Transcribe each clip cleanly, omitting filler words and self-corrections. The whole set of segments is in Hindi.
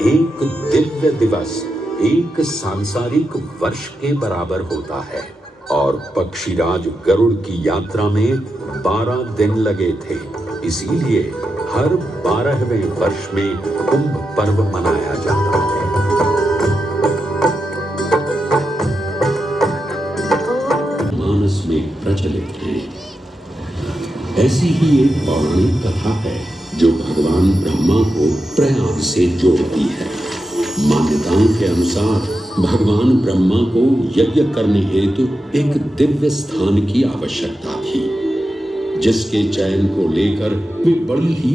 एक दिव्य दिवस एक सांसारिक वर्ष के बराबर होता है और पक्षीराज गरुड़ की यात्रा में 12 दिन लगे थे। इसीलिए हर 12वें वर्ष में कुंभ पर्व मनाया जाता है। मानस में प्रचलित है। ऐसी ही एक पौराणिक कथा है जो भगवान ब्रह्मा को प्रयाग से जोड़ती है। मान्यताओं के अनुसार भगवान ब्रह्मा को यज्ञ करने हेतु एक दिव्य स्थान की आवश्यकता थी, जिसके चयन को लेकर वे बड़ी ही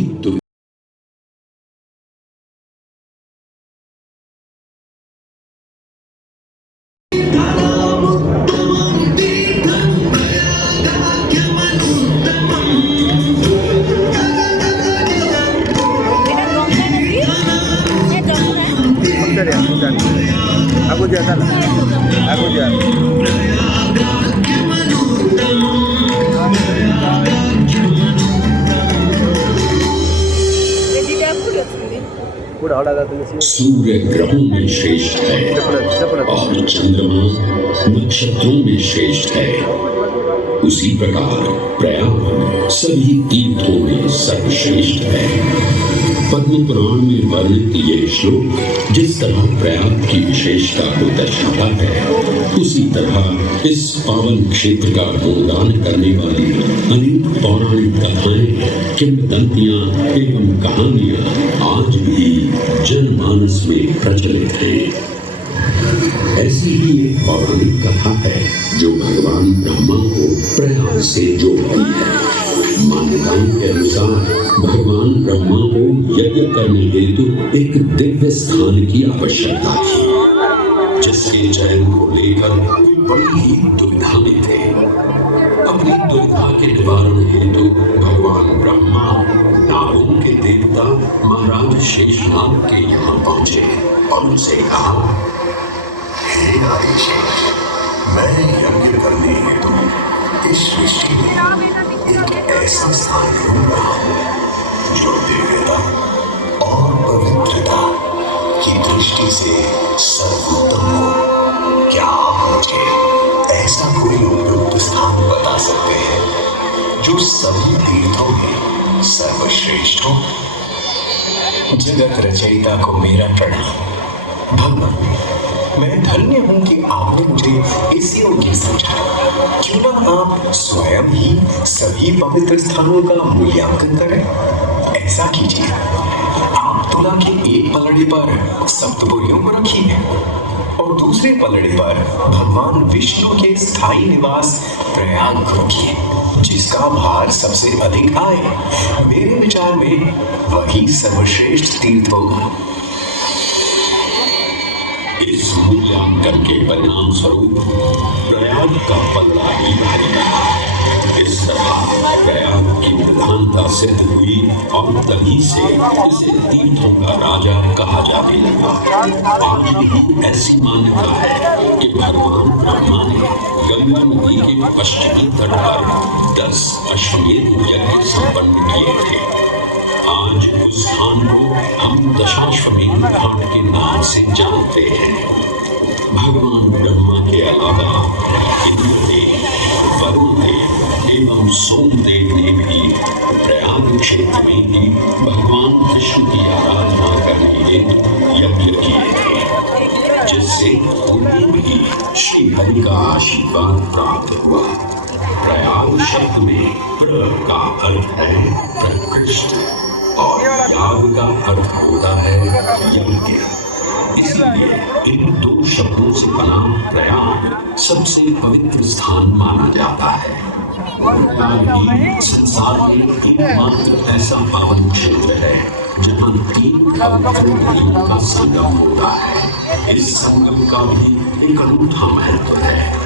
aku jalan. सूर्य ग्रहों में श्रेष्ठ है और चंद्रमा नक्षत्रों में श्रेष्ठ है। उसी प्रकार प्रयाग सभी तीर्थों में सर्वश्रेष्ठ है। पद्म पुराण में वर्णित ये श्लोक जिस तरह प्रयाग की विशेषता को दर्शाता है, उसी तरह इस पावन क्षेत्र का गुणगान करने वाली अनेक पौराणिक कथाएं, किंवदंतियां एवं कहानियां आज भी जनमानस में प्रचलित हैं। ऐसी ही एक पौराणिक कथा है जो भगवान ब्रह्मा को प्रयाग से जोड़ती है। मान्यताओं के अनुसार भगवान ब्रह्मा को यज्ञ करने हेतु एक दिव्य स्थान की आवश्यकता थी, जिसके चयन को लेकर वे बड़ी ही दुविधा में थे। अपनी दुविधा के निवारण हेतु भगवान ब्रह्मा नागों के देवता महाराज शेषनाग के यहाँ पहुंचे और उनसे कहा, हे आदिशेष, मैं यज्ञ करने हेतु इस सृष्टि में एक ऐसा स्थान ढूंढ रहा हूँ जो दिव्यता और पवित्रता की दृष्टि से सर्वोत्तम हो। क्या आप मुझे ऐसा कोई उपयुक्त स्थान बता सकते हैं जो सभी तीर्थों में सर्वश्रेष्ठ हो? जगत रचयिता को मेरा प्रणाम। भगवान, मैं धन्य हूं कि आपने मुझे इस योग्य समझा। क्यों ना आप स्वयं ही सभी पवित्र स्थानों का मूल्यांकन करें। ऐसा कीजिए, आप तुला के एक पलड़े पर सप्तपुरियों को रखिए और दूसरे पलड़े पर भगवान विष्णु के स्थायी निवास प्रयाग को रखिए, जिसका भार सबसे अधिक आए। मेरे विचार में वही सर्वश्रेष्ठ तीर्थ होगा। इस मूल्यांकन के परिणाम स्वरूप प्रयाग का पल्ला ही भारी रहा। इस तरह प्रयाग की प्रधानता सिद्ध हुई और तभी से इसे तीर्थों का राजा कहा जाने लगा। आज भी ऐसी मान्यता है कि भगवान ब्रह्मा ने गंगा नदी के पश्चिमी तट पर 10 अश्वमेध यज्ञ संपन्न किए थे। आज उस स्थान को हम दशाश्वमेध घाट के नाम से जानते हैं। भगवान ब्रह्मा के अलावा इंद्रदेव, वरुणदेव एवं सोमदेव ने भी प्रयाग क्षेत्र में ही भगवान कृष्ण की आराधना करने हेतु यज्ञ किए थे, जिससे उन्हें भी श्री हरि का आशीर्वाद प्राप्त हुआ। प्रयाग शब्द में प्र का अर्थ है प्रकृष्ट और याग का अर्थ होता है यज्ञ। इसलिए इन दो शब्दों से बना प्रयाग सबसे पवित्र स्थान माना जाता है। प्रयाग ही संसार में एकमात्र ऐसा पावन क्षेत्र है जहाँ 3 पवित्र नदियों का संगम होता है। इस संगम का भी एक अनूठा महत्व है।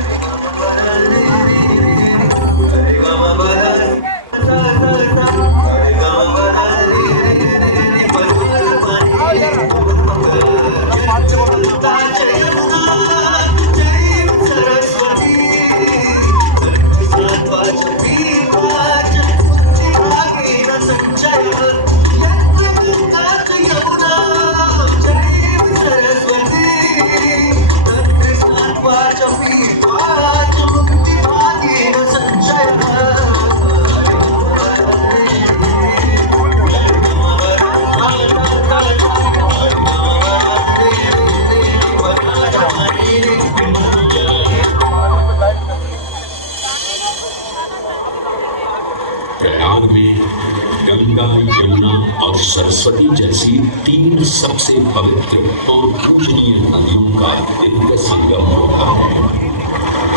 तीन सबसे पवित्र और पूजनीय नदियों का दिव्य संगम होता है।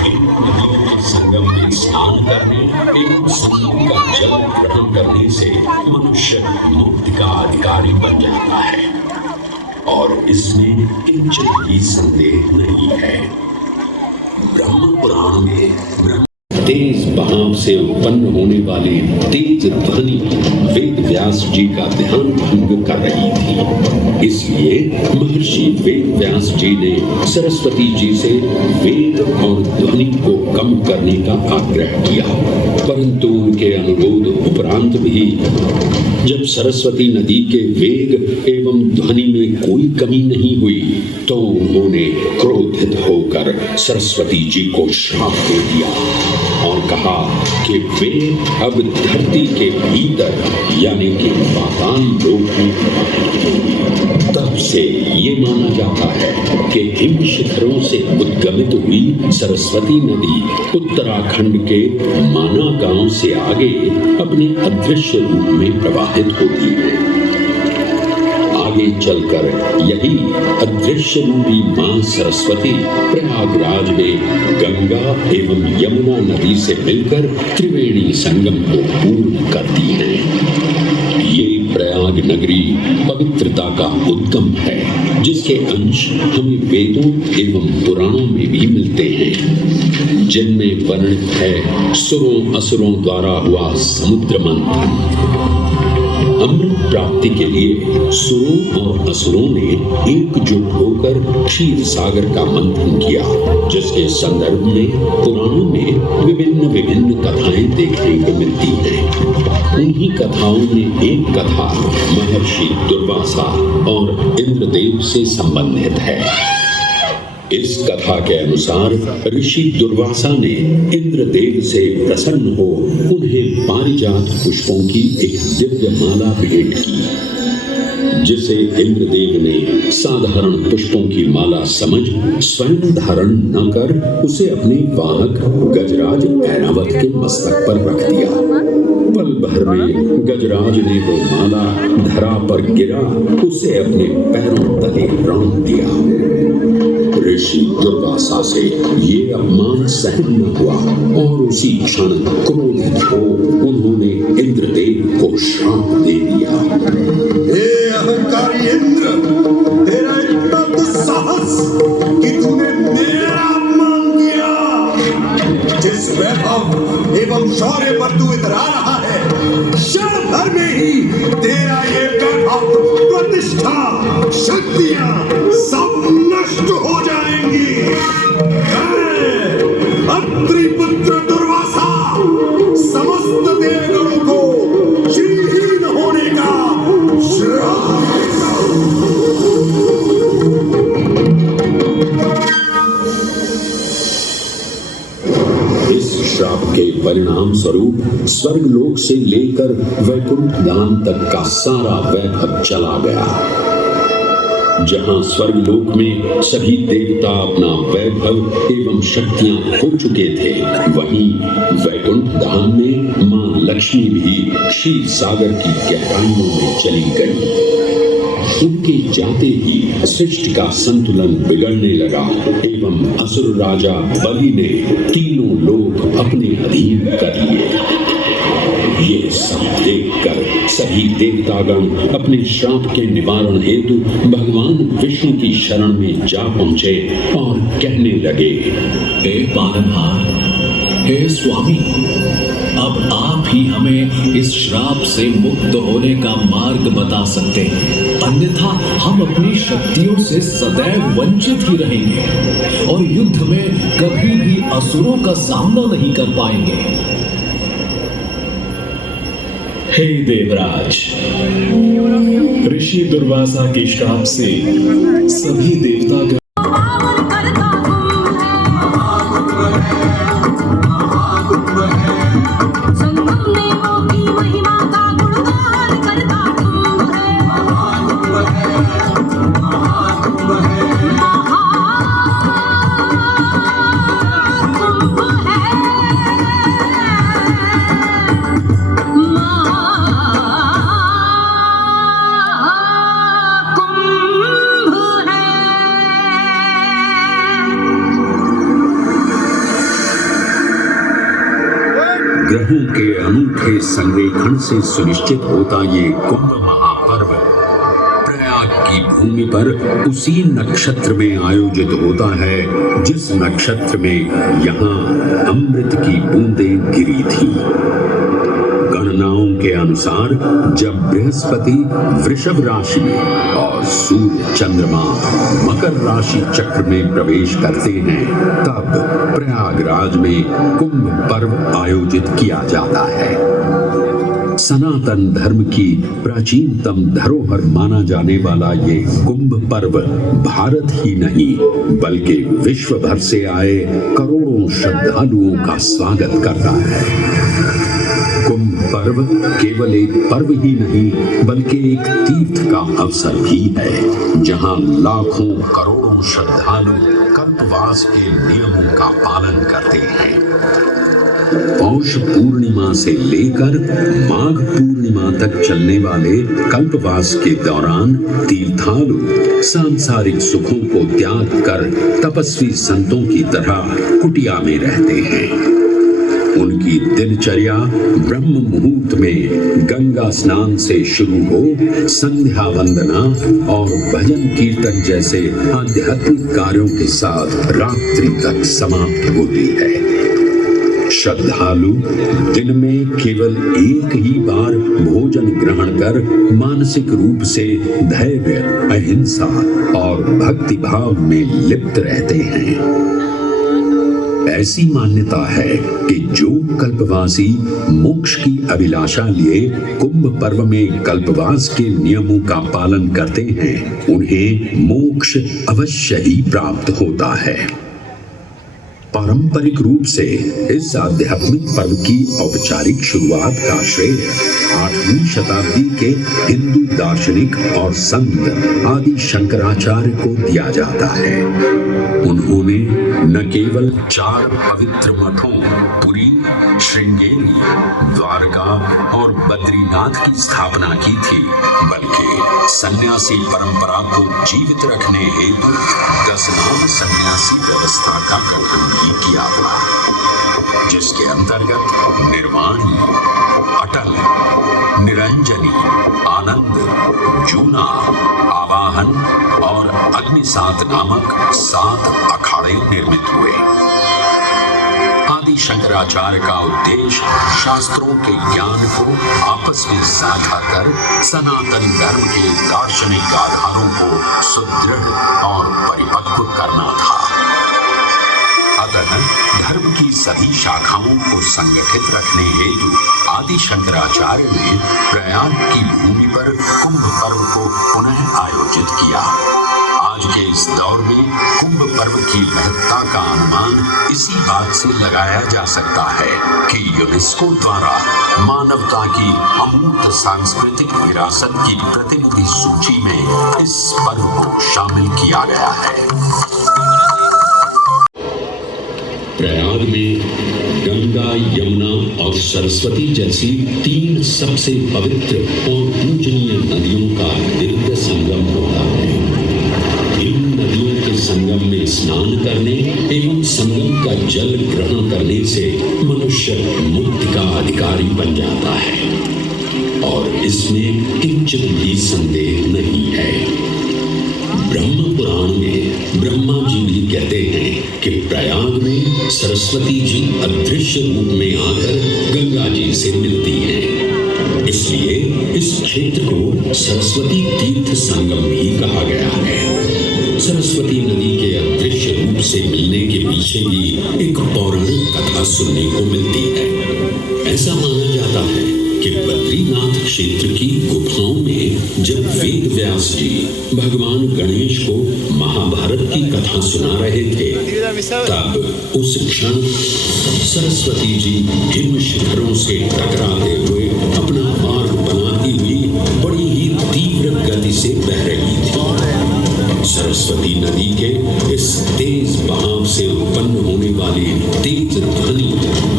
इन नदियों के संगम में स्नान करने एवं संगम का जल ग्रहण करने से मनुष्य मुक्ति का अधिकारी बन जाता है और इसमें किंचित भी संदेह नहीं है। ब्रह्म पुराण में तेज बहाव से उत्पन्न होने वाली तेज ध्वनि वेद व्यास जी का ध्यान भंग कर रही थी। इसलिए महर्षि वेद व्यास जी ने सरस्वती जी से वेद और ध्वनि को कम करने का आग्रह किया, परंतु उनके अनुरोध उपरांत भी जब सरस्वती नदी के वेग एवं ध्वनि में कोई कमी नहीं हुई तो उन्होंने क्रोधित होकर सरस्वती जी को श्राप दे दिया और कहा कि वे अब धरती के भीतर यानी कि पाताल लोक में प्रवाहित होंगी। तब से ये माना जाता है कि हिम शिखरों से उद्गमित हुई सरस्वती नदी उत्तराखंड के माना गांव से आगे अपने अदृश्य रूप में प्रवाहित होती है। आगे चलकर यही अदृश्य रूपी मां सरस्वती प्रयागराज में गंगा एवं यमुना नदी से मिलकर त्रिवेणी संगम को पूर्ण करती है। ये प्रयाग नगरी पवित्रता का उद्गम है, जिसके अंश हमें वेदों एवं पुराणों में भी मिलते हैं, जिनमें वर्णित है सुरों असुरों द्वारा हुआ समुद्र मंथन। अमृत प्राप्ति के लिए सुरों और असुरों ने एकजुट होकर क्षीर सागर का मंथन किया, जिसके संदर्भ में पुराणों में विभिन्न कथाएं देखने को मिलती हैं। उन्हीं कथाओं में एक कथा महर्षि दुर्वासा और इंद्रदेव से संबंधित है। इस कथा के अनुसार ऋषि दुर्वासा ने इंद्रदेव से प्रसन्न हो उन्हें पारिजात पुष्पों की एक दिव्य माला भेंट की, जिसे इंद्रदेव ने साधारण पुष्पों की माला समझ स्वयं धारण न कर उसे अपने वाहक गजराज ऐरावत के मस्तक पर रख दिया। पल भर में गजराज ने वो माला धरा पर गिरा उसे अपने पैरों तले रौंद दिया। ऋषि दुर्वासा से ये अपमान सहन न हुआ और उसी क्षण क्रोधित हो उन्होंने इंद्रदेव को श्राप दे दिया। हे अहंकारी इंद्र, तेरा इतना दुस्साहस कि तूने मेरा अपमान किया। जिस वैभव एवं शौर्य पर तू इतरा रहा है, क्षण भर में ही तेरा ये वैभव, प्रतिष्ठा, शक्तियां सब नष्ट हो जाएंगी। अत्रिपुत्र दुर्वासा समस्त देवगणों को श्रीहीन होने का श्राप देता हूं। इस श्राप के परिणाम स्वरूप स्वर्गलोक से लेकर वैकुंठ धाम तक का सारा वैभव चला गया। जहां स्वर्गलोक में सभी देवता अपना वैभव एवं शक्तियां खो चुके थे, वहीं वैकुंठ धाम में मां लक्ष्मी भी क्षीर सागर की गहराइयों में चली गई। उनके जाते ही सृष्टि का संतुलन बिगड़ने लगा एवं असुर राजा बलि ने तीनों लोक अपने अधीन कर लिए। ये सब देखकर सभी देवतागण अपने श्राप के निवारण हेतु भगवान विष्णु की शरण में जा पहुंचे और कहने लगे, हे पालनहार, हे स्वामी, अब आप ही हमें इस श्राप से मुक्त होने का मार्ग बता सकते हैं, अन्यथा हम अपनी शक्तियों से सदैव वंचित ही रहेंगे और युद्ध में कभी भी असुरों का सामना नहीं कर पाएंगे। हे देवराज, ऋषि दुर्वासा के श्राप से सभी देवतागण ग्रहों के अनूठे संरेखण से सुनिश्चित होता ये कुंभ महापर्व प्रयाग की भूमि पर उसी नक्षत्र में आयोजित होता है जिस नक्षत्र में यहाँ अमृत की बूंदें गिरी थी। गणनाओं के अनुसार जब बृहस्पति वृषभ राशि में और सूर्य चंद्रमा मकर राशि चक्र में प्रवेश करते हैं तब प्रयागराज में कुंभ पर्व आयोजित किया जाता है। सनातन धर्म की प्राचीनतम धरोहर माना जाने वाला ये कुंभ पर्व भारत ही नहीं बल्कि विश्व भर से आए करोड़ों श्रद्धालुओं का स्वागत करता है। कुंभ पर्व केवल एक पर्व ही नहीं बल्कि एक तीर्थ का अवसर भी है जहां लाखों करोड़ों श्रद्धालु कल्पवास के नियमों का पालन करते हैं। पौष पूर्णिमा से लेकर माघ पूर्णिमा तक चलने वाले कल्पवास के दौरान तीर्थालु सांसारिक सुखों को त्याग कर तपस्वी संतों की तरह कुटिया में रहते हैं। उनकी दिनचर्या ब्रह्म मुहूर्त में गंगा स्नान से शुरू हो संध्या वंदना और भजन कीर्तन जैसे आध्यात्मिक कार्यों के साथ रात्रि तक समाप्त होती है। श्रद्धालु दिन में केवल एक ही बार भोजन ग्रहण कर मानसिक रूप से धैर्य, अहिंसा और भक्ति भाव में लिप्त रहते हैं। ऐसी मान्यता है कि जो कल्पवासी मोक्ष की अभिलाषा लिए कुंभ पर्व में कल्पवास के नियमों का पालन करते हैं उन्हें मोक्ष अवश्य ही प्राप्त होता है। पारंपरिक रूप से इस आध्यात्मिक पर्व की औपचारिक शुरुआत का श्रेय 8वीं शताब्दी के हिंदू दार्शनिक और संत आदि शंकराचार्य को दिया जाता है। उन्होंने न केवल 4 पवित्र मठों पुरी, श्रृंगेरी, द्वारका और बद्रीनाथ की स्थापना की थी बल्कि सन्यासी परंपरा को जीवित रखने हेतु 10 नाम सन्यासी व्यवस्था का गठन भी किया था जिसके अंतर्गत निर्वाणी, अटल, निरंजनी, आनंद, जूना, आवाहन और अग्निसात नामक 7 अखाड़े निर्मित हुए। आदि शंकराचार्य का उद्देश्य शास्त्रों के ज्ञान को आपस में साझा कर सनातन धर्म के दार्शनिक आधारों को सुदृढ़ और परिपक्व करना था। अतः धर्म की सभी शाखाओं को संगठित रखने हेतु आदि शंकराचार्य ने प्रयाग की भूमि पर कुंभ पर्व को पुनः आयोजित किया। आज के इस दौर में कुंभ पर्व की महत्ता का अनुमान इसी बात से लगाया जा सकता है कि यूनेस्को द्वारा मानवता की अमूर्त सांस्कृतिक विरासत की प्रतिनिधि सूची में इस पर्व को शामिल किया गया है। प्रयाग में गंगा, यमुना और सरस्वती जैसी 3 सबसे पवित्र और पूजनीय नदियों का दिव्य संगम होता है। इन नदियों के संगम में स्नान करने एवं संगम का जल ग्रहण करने से मनुष्य मुक्ति का अधिकारी बन जाता है और इसमें किंचित भी संदेह नहीं है। ब्रह्म पुराण में ब्रह्मा जी भी कहते हैं कि प्रयाग में सरस्वती जी अदृश्य रूप में आकर गंगा जी से मिलती हैं। इसलिए इस क्षेत्र को सरस्वती तीर्थ संगम भी कहा गया है। सरस्वती नदी के अदृश्य रूप से मिलने के पीछे भी एक पौराणिक कथा सुनने को मिलती है। ऐसा माना जाता है कि बद्रीनाथ क्षेत्र की गुफाओं में जब वेद व्यास जी भगवान गणेश को महाभारत की कथा सुना रहे थे तब उस क्षण सरस्वती जी हिम शिखरों से टकराते हुए अपना मार्ग बनाती हुई बड़ी ही तीव्र गति से बह रही थी। सरस्वती नदी के इस तेज बहाव से उत्पन्न होने वाली तेज ध्वनि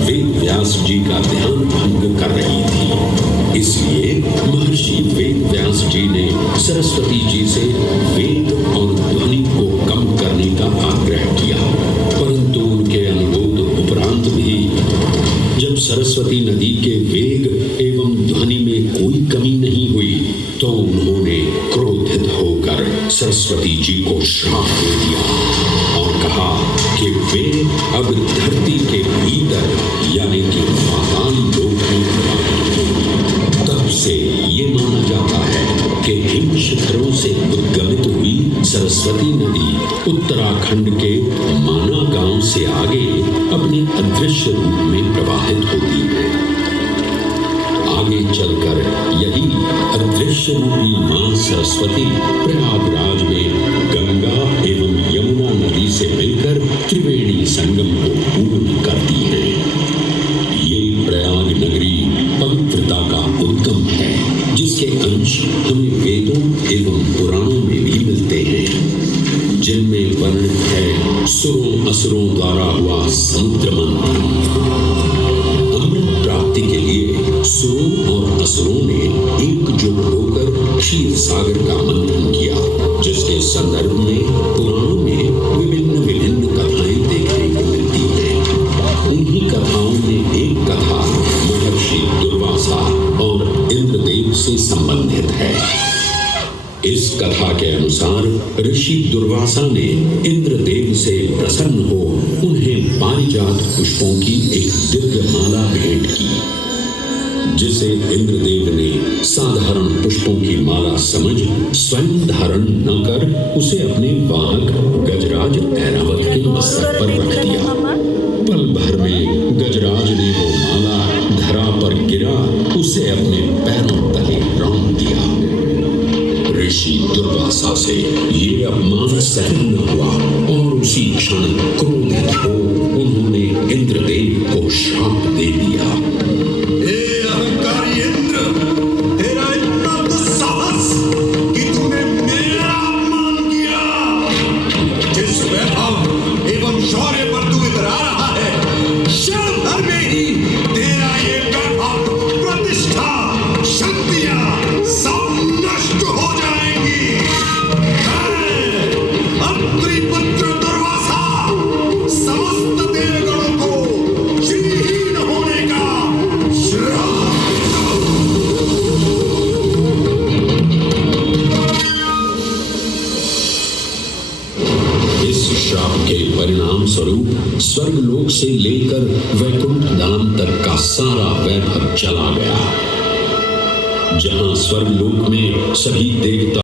वेद व्यास जी का ध्यान भंग कर रही थी। इसलिए महर्षि वेद व्यास जी ने सरस्वती जी से वेद और ध्वनि को कम करने का आग्रह किया, परंतु उनके अनुरोध उपरांत भी जब सरस्वती ऋषि को श्राप दे दिया और कहा कि वे अब धरती के भीतर यानी कि पाताल लोक में प्रवाहित होंगे। तब से ये माना जाता है कि हिम शिखरों से उद्गमित हुई सरस्वती नदी उत्तराखंड के माना गांव से आगे अपने अदृश्य रूप में प्रवाहित होती है। आगे चलकर यही अदृश्य रूपी मां सरस्वती प्रयागराज में गंगा एवं यमुना नदी से मिलकर त्रिवेणी संगम को पूर्ण करती है। ये प्रयाग नगरी पवित्रता का उद्गम है, जिसके अंश हमें वेदों एवं पुराणों में भी मिलते हैं, जिनमें वर्णित है सुरों असुरों द्वारा हुआ समुद्र मंथन। अमृत प्राप्ति के लिए सुरों और असुरों ने एकजुट होकर क्षीर सागर का मंथन किया, जिसके संदर्भ में पुराणों में विभिन्न कथाएं देखने को मिलती हैं। उन्हीं कथाओं में एक कथा महर्षि दुर्वासा और इंद्रदेव से संबंधित है। इस कथा के अनुसार ऋषि दुर्वासा ने इंद्रदेव से प्रसन्न हो उन्हें पारिजात पुष्पों की एक दिव्य माला भेंट की, जिसे इंद्रदेव ने साधारण पुष्पों की माला समझ स्वयं धारण न कर उसे अपने वाहक गजराज ऐरावत के मस्तक पर रख दिया। पल भर में गजराज ने वो माला धरा पर गिरा उसे अपने पैरों तले रौंद दिया। ऋषि दुर्वासा से ये अपमान सहन न हुआ और उसी क्षण क्रोधित हो उन्होंने इंद्रदेव को श्राप दे दिया। ए अहंकारी इंद्र, तेरा इतना दुस्साहस कि तूने मेरा अपमान किया। जिस वैभव एवं शौर्य पर तू इतरा रहा है, क्षण भर में ही तेरा ये वैभव, प्रतिष्ठा, शक्तियां सब नष्ट हो जाएंगी। मैं अत्रिपुत्र दुर्वासा समस्त देवगणों को श्रीहीन होने का श्राप देता हूं। इस श्राप के परिणाम स्वरूप स्वर्गलोक से लेकर वैकुंठ धाम तक का सारा वैभव चला गया। जहां स्वर्गलोक में सभी देवता